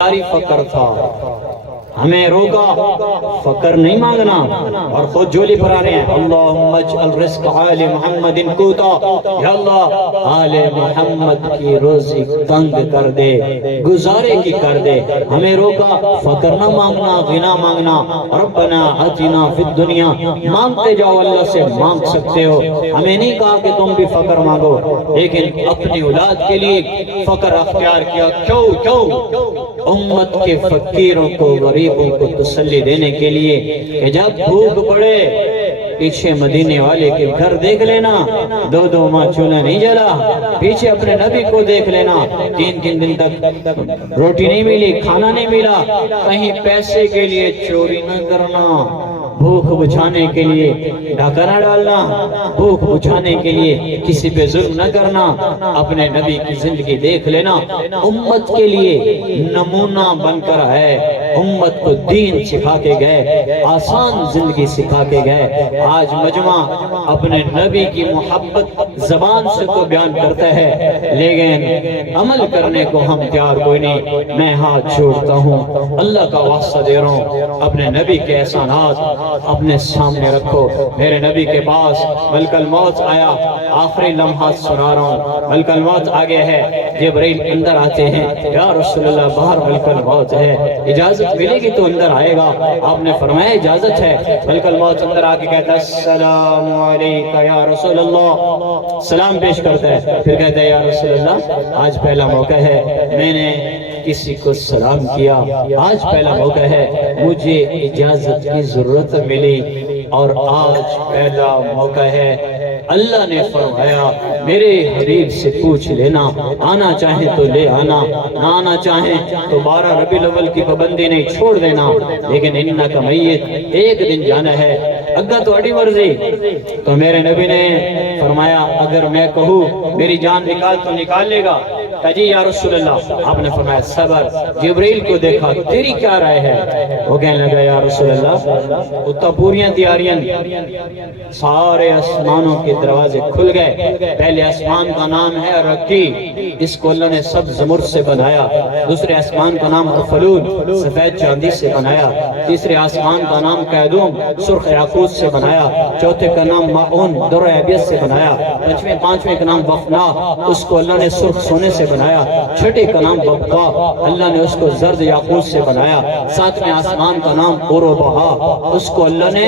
فقر تھا، ہمیں روکا فقر نہیں مانگنا، اور خود جھولی پر آ رہے ہیں اللہم اجعل رزق آل محمد قوتا، یا اللہ آل محمد کی روزی تنگ کر دے، گزارے کی کر دے۔ ہمیں روکا فقر نہ مانگنا، غنا مانگنا، ربنا آتنا فی الدنیا، مانگتے جاؤ اللہ سے، مانگ سکتے ہو، ہمیں نہیں کہا کہ تم بھی فقر مانگو، لیکن اپنی اولاد کے لیے فقر اختیار کیا۔ کیوں؟ امت کے فقیروں کو، غریبوں کو تسلی دینے کے لیے کہ جب بھوک پڑے پیچھے مدینے والے کے گھر دیکھ لینا، دو ماہ چولہا نہیں جلا، پیچھے اپنے نبی کو دیکھ لینا، تین دن تک روٹی نہیں ملی، کھانا نہیں ملا، کہیں پیسے کے لیے چوری نہ کرنا، بھوک بجھانے کے لیے ڈاکہ نہ ڈالنا، بھوک بجھانے کے لیے کسی پہ ظلم نہ کرنا، اپنے نبی کی زندگی دیکھ لینا، امت کے لیے نمونہ بن کر ہے، امت کو دین سکھا کے گئے، آسان زندگی سکھا کے گئے۔ آج مجمع اپنے نبی کی محبت زبان سے تو بیان کرتا ہے، لیکن عمل کرنے کو ہم تیار کوئی نہیں۔ میں ہاتھ جوڑتا ہوں، اللہ کا واسطہ دے رہا ہوں، اپنے نبی کے احسانات اپنے سامنے رکھو۔ میرے نبی کے پاس ملک الموت آیا، آخری لمحات سنا رہا ہوں، ملک الموت آگے ہے، جبرائیل اندر آتے ہیں، یا رسول اللہ باہر ملک الموت ہے، اجازت ملے گی تو اندر آئے گا۔ آپ نے فرمایا اجازت ہے۔ ملک الموت اندر آکے کہتا ہے السلام علیکہ یا رسول اللہ، سلام پیش کرتا ہے، پھر کہتا ہے یا رسول اللہ آج پہلا موقع ہے، میں نے کسی کو سلام کیا، آج پہلا موقع ہے، مجھے اجازت کی ضرورت ملی، اور آج پہلا موقع ہے۔ اللہ نے فرمایا میرے حبیب سے پوچھ لینا، آنا چاہیں تو لے آنا، نہ آنا چاہیں تو 12 ربیع الاول کی پابندی نہیں، چھوڑ دینا، لیکن انکا میت، ایک دن جانا ہے، اگر تو اڈی مرضی۔ تو میرے نبی نے فرمایا اگر میں کہوں میری جان نکال تو نکال لے گا؟ جی یا رسول اللہ۔ آپ نے فرمایا صبر۔ جبرائیل کو دیکھا، تیری کیا رائے ہے؟ وہ کہنے لگا یا رسول اللہ اتنا پوریاں تیاریاں، سارے آسمانوں کے دروازے کھل گئے۔ پہلے آسمان کا نام ہے رقی، اس کو اللہ نے سب زمرد سے بنایا۔ دوسرے آسمان کا نام فلول، سفید چاندی سے بنایا۔ تیسرے آسمان کا نام قیدوم، سرخ یاقوت سے بنایا۔ چوتھے کا نام ماعون، در ابیض سے بنایا۔ پانچویں کا نام وفنا، اس کو اللہ نے سرخ سونے سے بنایا۔ چھٹے کا نام ببقا، اللہ نے اس کو زرد یاقوت سے بنایا۔ ساتویں آسمان کا نام اوروبہا، اس کو اللہ نے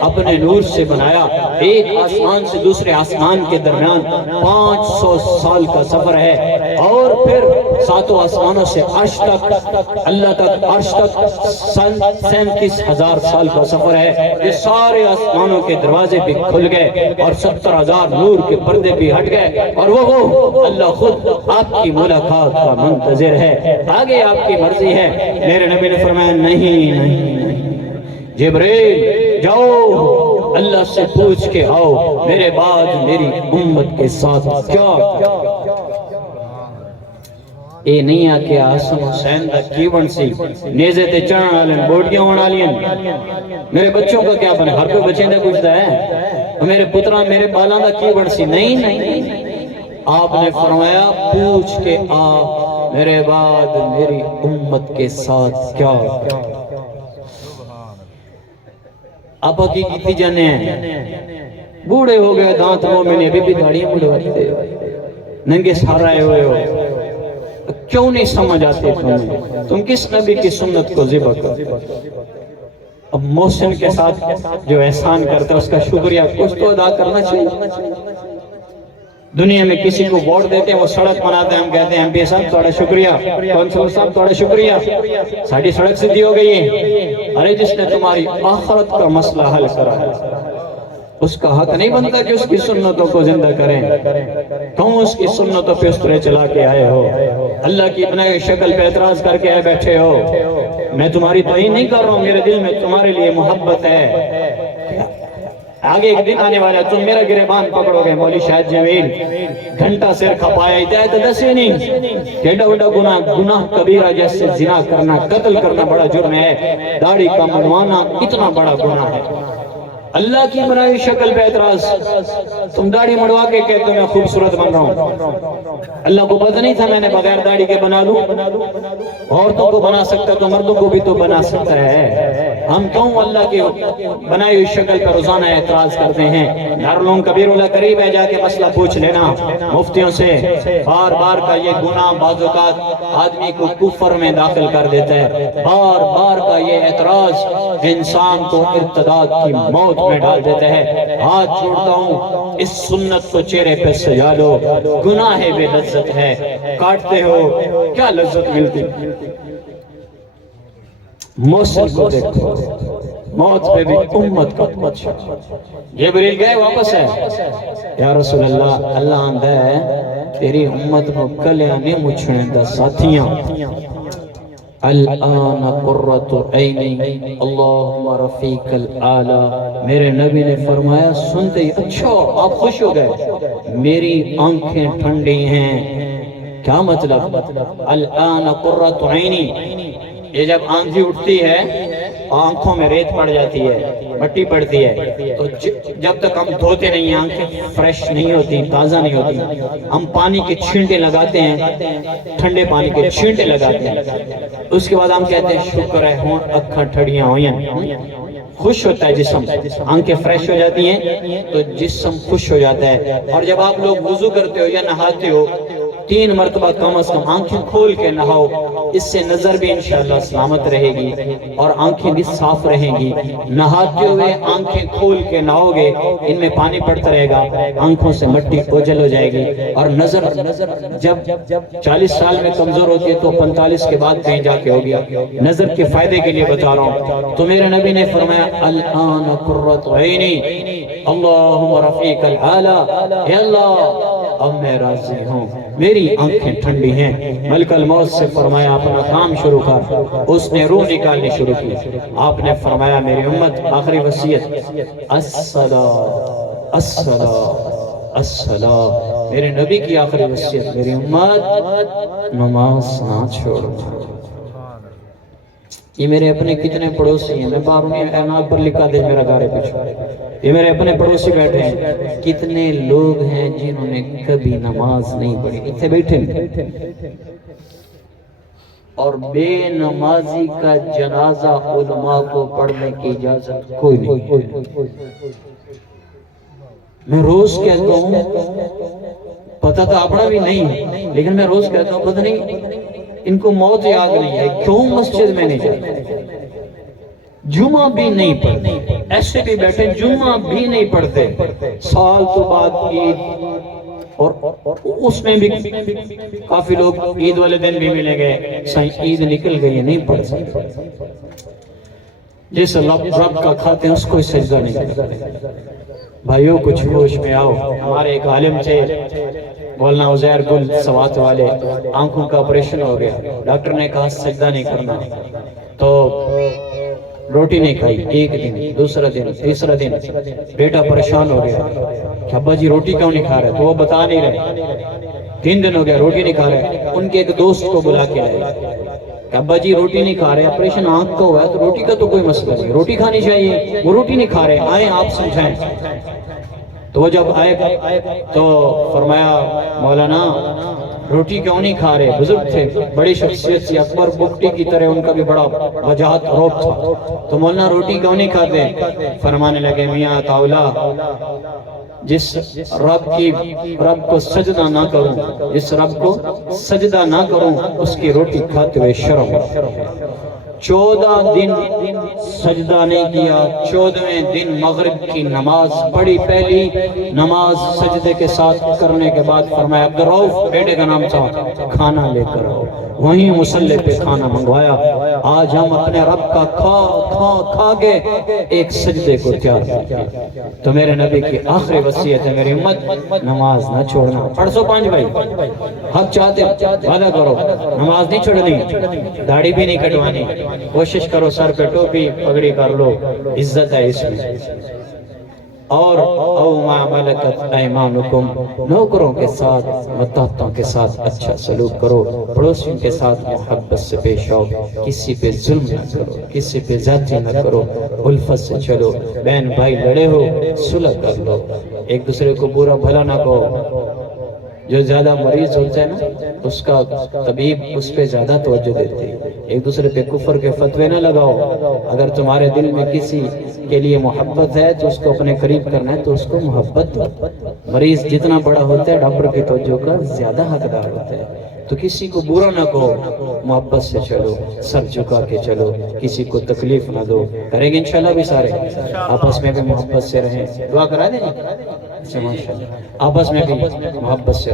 اپنے نور سے بنایا۔ ایک آسمان سے دوسرے آسمان کے درمیان 500 سال کا سفر ہے، اور پھر ساتوں آسمانوں سے عرش تک، اللہ تک، عرش تک 37,000 سال کا سفر ہے۔ یہ سارے آسمانوں کے دروازے بھی کھل گئے، اور 70,000 نور کے پردے بھی ہٹ گئے، اور وہ اللہ خود آپ کی ملاقات کا منتظر ہے، آگے آپ کی مرضی ہے۔ میرے نبی نے فرمایا نہیں، جبرائیل جاؤ اللہ سے پوچھ کے آؤ، میرے بعد میری امت کے ساتھ کیا۔ اے نہیں آکے آسم حسین دا کی بنسی، نیزے تے چڑھن آلین، بوٹیاں بنا لین، میرے بچوں کا کیا بنے؟ ہر کوئی بچیں دے پوچھتا ہے، میرے پتران میرے بالاں دا کی بنسی؟ نہیں، آپ نے فرمایا پوچھ کے آ، میرے بعد میری امت کے ساتھ کیا۔ آپ کی کیتی جانے ہیں، بوڑھے ہو گئے، دانت منہ میں نے ابھی بھی داڑیاں مڑواتے ہو، ننگے سہرائے ہوئے ہو، کیوں نہیں سمجھ آتے تم کس نبی کی سنت کو ذبح کرتے؟ اب محسن کے ساتھ جو احسان کرتا ہے اس کا شکریہ کچھ تو ادا کرنا چاہیے۔ دنیا میں کسی کو ووٹ دیتے ہیں، وہ سڑک بناتے ہیں، ہم کہتے ہیں ایم پی صاحب تھوڑا شکریہ، کونسلر صاحب تھوڑا شکریہ، ساڑھی سڑک سیدھی ہو گئی ہے۔ ارے جس نے تمہاری آخرت کا مسئلہ حل کرا ہے، اس کا حق نہیں بنتا کہ اس کی سنتوں کو زندہ کریں۔ تم اس کی سنتوں پہ اس طرح چلا کے آئے ہو، اللہ کی بنائی شکل پہ اعتراض کر کے آئے بیٹھے ہو۔ میں تمہاری توہین نہیں کر رہا ہوں، میرے دل میں تمہارے لیے محبت ہے۔ آگے ایک دن آنے والا ہے، تم میرا گریبان پکڑو گے، مولی شاہد جمیل گھنٹہ سر کھپایا، ہدایت دسے نہیں، کیڑا وڈا گناہ کبیرہ جیسے زنا کرنا، قتل کرنا بڑا جرم ہے، داڑھی کا منڈوانا اتنا بڑا گناہ ہے۔ اللہ کی بنائی شکل پہ اعتراض. تم داڑھی مڑوا کے کہتے ہو میں خوبصورت بن رہا ہوں. اللہ کو پتہ نہیں تھا میں نے بغیر داڑھی کے بنا لوں. عورتوں کو بنا سکتا تو مردوں کو بھی تو بنا سکتا ہے. ہم کیوں اللہ کی بنائی ہوئی شکل پہ روزانہ اعتراض کرتے ہیں؟ دارالعلوم کبیر اللہ قریب ہے، جا کے مسئلہ پوچھ لینا مفتیوں سے. بار بار کا یہ گناہ بعض اوقات آدمی کو کفر میں داخل کر دیتا ہے. بار بار کا یہ اعتراض انسان کو ارتداد کی موت میں ڈال دیتا ہے. ہاتھ جوڑتا ہوں، اس سنت کو چہرے پہ سجا لو. گناہ بے لذت ہے، کاٹتے ہو کیا لذت ملتی. موسم کو دیکھو، موت پہ بھی امت کا بادشاہ. جبریل گئے واپس ہے، یا رسول اللہ اللہ آندہ ہے تیری امت کو کلیانے مچھنے دا ساتھیاں. الان قرۃ عینی اللہم رفیق الاعلی. میرے نبی نے فرمایا سنتے ہی اچھا آپ خوش ہو گئے، میری آنکھیں ٹھنڈی ہیں. کیا مطلب؟ الان قرۃ عینی، یہ جب آنکھیں اٹھتی ہے آنکھوں میں ریت پڑ جاتی ہے، مٹی پڑتی ہے، تو جب تک ہم دھوتے نہیں آنکھیں فریش نہیں ہوتی، تازہ نہیں ہوتی. ہم پانی کے چھینٹے لگاتے ہیں، ٹھنڈے پانی کے چھینٹے لگاتے ہیں، اس کے بعد ہم کہتے ہیں شکر ہے ہوں اکھاں ٹھڑیاں ہوئیں. خوش ہوتا ہے جسم، آنکھیں فریش ہو جاتی ہیں تو جسم خوش ہو جاتا ہے. اور جب آپ لوگ وضو کرتے ہو یا نہاتے ہو 3 مرتبہ کم از کم آنکھیں کھول کے نہاؤ. اس سے نظر بھی انشاءاللہ سلامت رہے گی اور آنکھیں بھی صاف رہیں گی. نہاتے ہوئے آنکھیں کھول کے نہاؤ گے، ان میں پانی پڑتا رہے گا، آنکھوں سے مٹی اوجھل ہو جائے گی. اور نظر جب 40 سال میں کمزور ہوتی ہے تو 45 کے بعد کہیں جا کے ہوگی. نظر کے فائدے کے لیے بتا رہا ہوں. تو میرے نبی نے فرمایا الان قرۃ عینی اللہم رفیق الاعلی. اے اللہ اب میں راضی ہوں، میری آنکھیں ٹھنڈی ہیں. ملک الموت سے فرمایا اپنا کام شروع کر. اس نے روح نکالنی شروع کی. آپ نے فرمایا میری امت آخری وصیت الصلاۃ الصلاۃ الصلاۃ. میرے نبی کی آخری وصیت میری امت نماز نہ چھوڑو. یہ میرے اپنے کتنے پڑوسی ہیں، میں بارہویں اعناب پر لکھا دے میرا گارے پچھو. یہ میرے اپنے پڑوسی بیٹھے ہیں، کتنے لوگ ہیں جنہوں نے کبھی نماز نہیں پڑھی. اتنے بیٹھے اور بے نمازی کا جنازہ علماء کو پڑھنے کی اجازت کوئی نہیں. میں روز کہتا ہوں، پتہ تو اپنا بھی نہیں، لیکن میں روز کہتا ہوں پتہ نہیں ان کو موت یاد نہیں ہے کیوں مسجد میں نہیں جاتے. جمعہ بھی نہیں پڑھتے، ایسے بھی بیٹھے جمعہ بھی نہیں پڑھتے. سال تو بعد عید، اور اس میں بھی کافی لوگ عید والے دن بھی ملے گئے، عید نکل گئی نہیں پڑھ سکتے. جس رب کا کھاتے ہیں اس کو سجدہ نہیں کرتے. بھائیوں کچھ ہوش میں آؤ. ہمارے ایک عالم تھے مولانا عزیر گل سوات والے، آنکھوں کا آپریشن ہو گیا. ڈاکٹر نے کہا سجدہ نہیں کرنا، تو روٹی نہیں کھائی. ایک دن، دوسرا دن، تیسرا دن بیٹا پریشان ہو گیا کہ ابا جی روٹی کیوں نہیں کھا رہے؟ تو وہ بتا نہیں رہے. 3 دن ہو گیا روٹی نہیں کھا رہے. ان کے ایک دوست کو بلا کے آئے کہ ابا جی روٹی نہیں کھا رہے، آپریشن آنکھ کا ہوا ہے تو روٹی کا تو کوئی مسئلہ نہیں، روٹی کھانی چاہیے. وہ روٹی نہیں کھا رہے، آئیں آپ سمجھائیں. تو وہ جب آئے تو فرمایا مولانا روٹی کیوں نہیں کھا رہے؟ بزرگ تھے، بڑی شخصیت سی، اکبر بکٹی کی طرح ان کا بھی بڑا وجاہت روب تھا. تو مولانا روٹی کیوں نہیں کھاتے؟ فرمانے لگے میاں طاولہ، جس رب کو سجدہ نہ کروں، جس رب کو سجدہ نہ کروں اس کی روٹی کھاتے ہوئے شرم. 14 دن سجدہ نہیں کیا. 14ویں دن مغرب کی نماز پڑھی، پہلی نماز سجدے کے ساتھ کرنے کے بعد فرمایا عبدالرؤف بیٹے کا نام تھا، کھانا لے کر آؤ. وہیں مصلی پہ کھانا منگوایا. آج ہم اپنے رب کا کھا کے ایک سجدے کو تیار کیا. تو میرے نبی کی آخری وصیت ہے میری امت نماز نہ چھوڑنا. 805 بھائی حق چاہتے وعدہ کرو نماز نہیں چھوڑنی، داڑھی بھی نہیں کٹوانی، کوشش کرو سر پہ ٹوپی پگڑی کر لو، عزت ہے اس میں. اور او ما ملکت ایمانکم، نوکروں کے ساتھ متحدوں کے ساتھ اچھا سلوک کرو، پڑوسیوں کے ساتھ محبت سے پیش آؤ، کسی پہ ظلم نہ کرو، کسی پہ زیادتی نہ کرو، الفت سے چلو، بہن بھائی لڑے ہو صلح کر لو، ایک دوسرے کو برا بھلا نہ کہو۔ جو زیادہ مریض ہوتا ہے نا اس کا طبیب اس پہ زیادہ توجہ دیتے ہیں، ایک دوسرے پہ کفر کے فتوے نہ لگاؤ۔ اگر تمہارے دل میں کسی کے لیے محبت ہے تو اس کو اپنے قریب کرنا ہے تو اس کو محبت دو۔ مریض جتنا بڑا ہوتا ہے ڈاکٹر کی توجہ کا زیادہ حقدار ہوتا ہے، تو کسی کو برا نہ کہو، محبت سے چلو، سر جھکا کے چلو، کسی کو تکلیف نہ دو۔ کریں گے انشاءاللہ بھی سارے، آپس میں بھی محبت سے رہیں، دعا کرا دیں۔ اچھا ماشاءاللہ، آپس میں بھی محبت سے